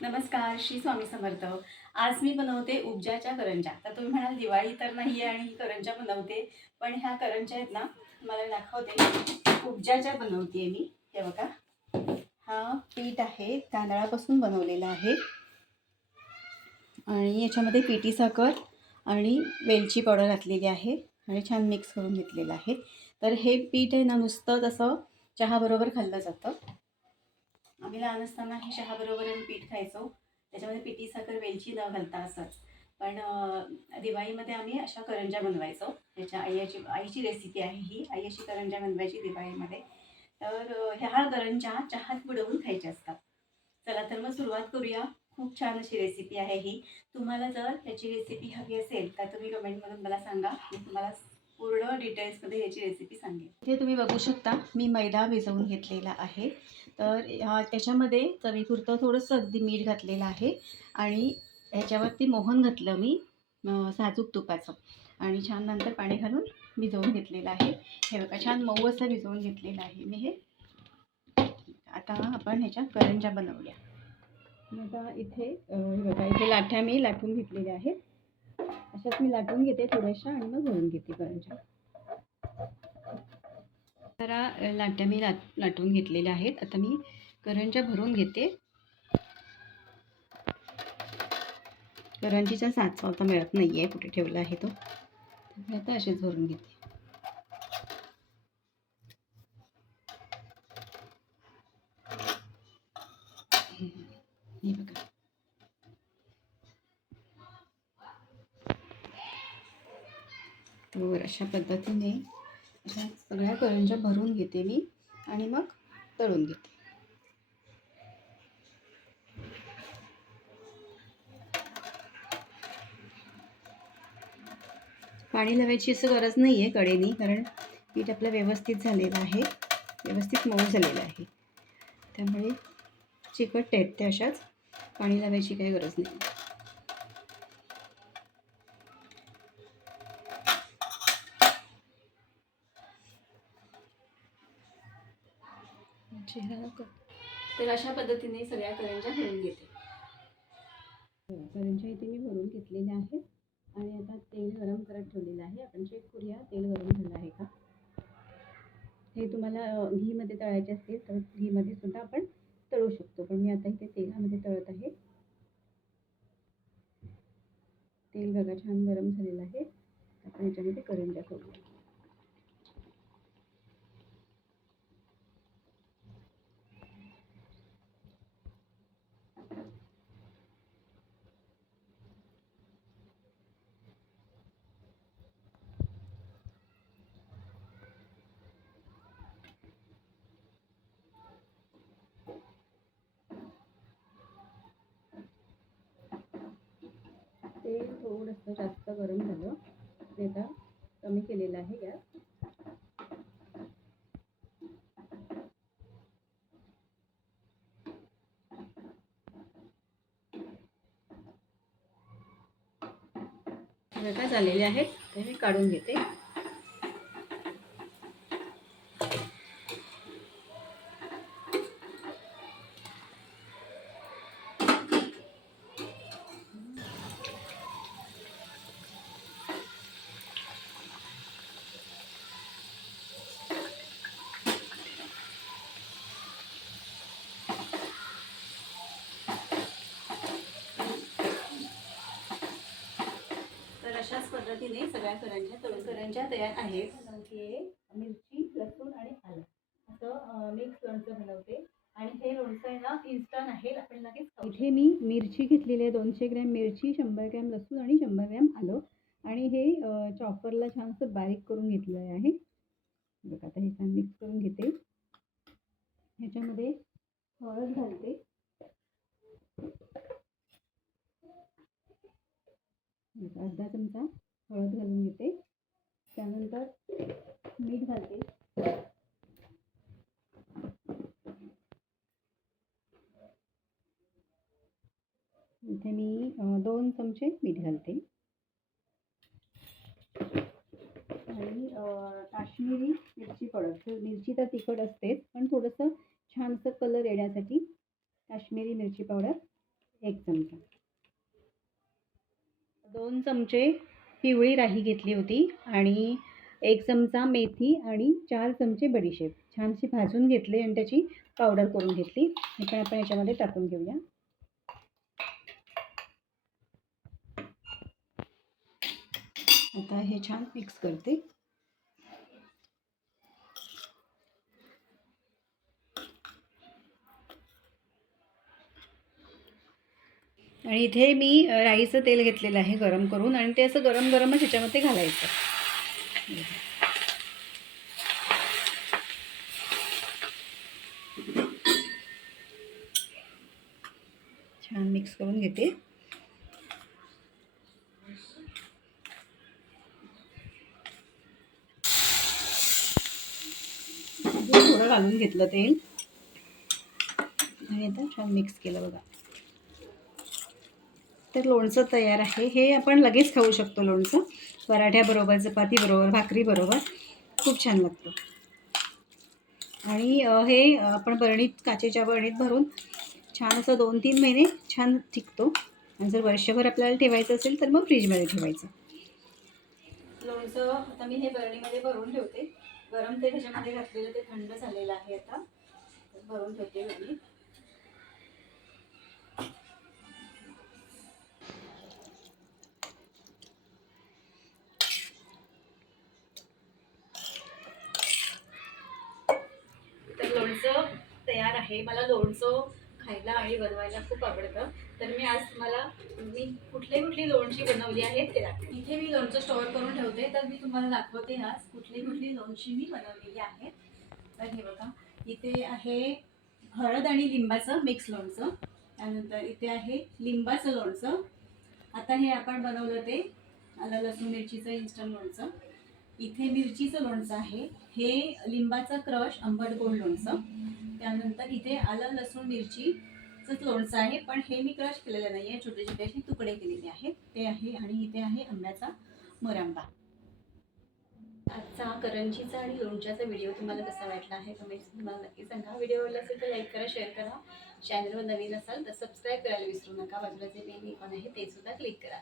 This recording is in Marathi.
नमस्कार श्री स्वामी समर्थ. आज मी बनवते उपजाच्या करंजा. तर तुम्ही म्हणाल दिवाळी तर नाही आहे आणि ही करंजा बनवते पण ह्या करंजा आहेत ना मला दाखवते. उपजाच्या बनवते मी. हे बघा. हा पीठ आहे तांदळापासून बनवलेला आहे. आणि याच्यामध्ये पिठी साखर आणि वेलची पावडर घातलेली आहे आणि छान मिक्स करून घेतलेलं आहे. तर हे पीठ आहे ना नुसतं तसं चहाबरोबर खाल्लं जातं. आम्ही लहान असताना हे चहाबरोबर आम्ही पीठ खायचो. त्याच्यामध्ये पिठी साखर वेलची न घालता असंच. पण दिवाळीमध्ये आम्ही अशा करंजा बनवायचो. त्याच्या आईची आईची रेसिपी आहे ही. आई अशी करंजा बनवायची दिवाळीमध्ये. तर ह्या करंजा चहात बुडवून खायच्या असतात. चला तर मग सुरुवात करूया. खूप छान अशी रेसिपी आहे ही. तुम्हाला जर ह्याची रेसिपी हवी असेल तर तुम्ही कमेंटमधून मला सांगा. मी तुम्हाला पूर्ण डिटेल्समध्ये ह्याची रेसिपी सांगेन. इथे तुम्ही बघू शकता मी मैदा भिजवून घेतलेला आहे. तर ह्या याच्यामध्ये चवीपुरतं थोडंसं अगदी मीठ घातलेलं आहे आणि ह्याच्यावरती मोहन घातलं मी साजूक तुपाचं. आणि छान नंतर पाणी घालून भिजवून घेतलेलं आहे. हे बघा छान मऊ असं भिजवून घेतलेलं आहे मी हे. आता आपण ह्याच्या करंजा बनवल्या आता इथे बघा इथे लाठ्या मी लाटून घेतलेल्या आहेत. अशाच मी लाटून घेते थोड्याशा आणि मग भरून घेते करंजा जरा लाट्या मी लाट लाटून घेतलेल्या आहेत. आता मी करंजा भरून घेते. करंजीचा साचा आता मिळत नाही आहे कुठे ठेवला आहे तो. मी आता असेच भरून घेते. हे बघा. तर अशा पद्धतीने अशा सगळ्या करंज्या भरून घेते मी आणि मग तळून घेते. पाणी लावायची असं गरज नाही आहे कडेनी कारण पीठ आपलं व्यवस्थित झालेलं आहे व्यवस्थित मऊ झालेलं आहे. त्यामुळे चिकट आहेत ते अशाच पाणी लावायची काही गरज नाही चेहरा नको. तर अशा पद्धतीने सगळ्या करंजा भरून घेते. हो, करंज्या इथे मी भरून घेतलेल्या आहेत. आणि आता तेल गरम करत ठेवलेलं आहे. आपण चेक करूया तेल गरम झालं आहे का? हे तुम्हाला घीमध्ये तळायचे असतील तर घीमध्ये सुद्धा आपण तळू शकतो. पण मी आता इथे तेलामध्ये तळत आहे. तेल बघा छान गरम झालेलं आहे. आपण याच्यामध्ये करंज्या करूया तेल थोडंसं जास्त गरम झालं. ते आता कमी केलेलं आहे गॅस. का झालेले आहेत ते मी काढून घेते तर अशाच पद्धतीने सगळ्या करंज्या तळून करंज्या तयार आहेत. मिरची लसूण आणि आलं असं मिक्स लोणचं बनवते. आणि हे लोणचं आहे ना इन्स्टंट आहे. आपण लगेच इथे मी मिरची घेतलेली आहे. दोनशे ग्रॅम मिरची शंभर ग्रॅम लसूण आणि शंभर ग्रॅम आलं. आणि हे चॉपरला छानसं बारीक करून घेतलं आहे. बघा आता हे छान मिक्स करून घेते. ह्याच्यामध्ये हळद घालते. एक अर्धा चमचा हळद घालून घेते. त्यानंतर मीठ घालते. इथे मी दोन चमचे मीठ घालते. आणि काश्मीरी मिरची पावडर मिरची तर तिखट असतेच पण थोडंसं छानसं कलर येण्यासाठी काश्मीरी मिरची पावडर एक चमचा. दोन चमचे पिवळी राही घेतली होती आणि एक चमचा मेथी आणि चार चमचे बडीशेप. छानशी भाजून घेतली आणि त्याची पावडर करून घेतली. हे पण आपण याच्यामध्ये टाकून घेऊया. आता हे छान मिक्स करते. आणि इथे मी राईचं तेल घेतलेलं आहे गरम करून आणि ते असं गरम गरमच ह्याच्यामध्ये घालायचं. छान मिक्स करून घेते. थोडं घालून घेतलं तेल. आणि आता छान मिक्स केलं बघा. तर लोणचं तयार आहे. हे आपण लगेच खाऊ शकतो लोणचं. पराठ्याबरोबर चपातीबरोबर भाकरीबरोबर. खूप छान लागतं. आणि हे आपण बरणीत काचेच्या बरणीत भरून छान असं दोन तीन महिने छान टिकतो आणि जर वर्षभर आपल्याला ठेवायचं असेल तर मग फ्रीजमध्ये ठेवायचं. लोणचं आता मी हे बरणीमध्ये भरून ठेवते. गरम ते त्याच्यामध्ये घातलेलं ते थंड झालेलं आहे आता. भरून ठेवते आहे. मला लोणचं खायला आणि बनवायला खूप आवडतं. तर मी आज मला मी कुठली कुठली लोणची बनवली आहे ते दाखवते इथे मी लोणचं स्टोअर करून ठेवते. तर मी तुम्हाला दाखवते आज कुठली कुठली लोणची मी बनवलेली आहे. तर हे बघा. इथे आहे हळद आणि लिंबाचं मिक्स लोणचं. त्यानंतर इथे आहे लिंबाचं लोणचं. आता हे आपण बनवलं ते आलं लसूण मिरचीचं इन्स्टंट लोणचं. इथे मिरचीचं लोणचं आहे. हे लिंबाचं क्रश आंबट गोड लोणचं. त्यानंतर इथे आलं लसूण मिरचीचंच लोणचं आहे पण हे मी क्रश केलेलं नाही आहे छोटे छोटे असे तुकडे केलेले आहेत. ते आहे आणि इथे आहे आंब्याचा मुरंबा. आजचा करंजीचा आणि लोणच्याचा व्हिडिओ तुम्हाला कसा वाटला आहे कमेंट्स तुम्हाला नक्की सांगा. व्हिडिओ आवडला असेल तर लाईक करा शेअर करा. चॅनलवर नवीन असाल तर सबस्क्राईब करायला विसरू नका. बाजूला जे बेल आयकॉन आहे ते सुद्धा क्लिक करा.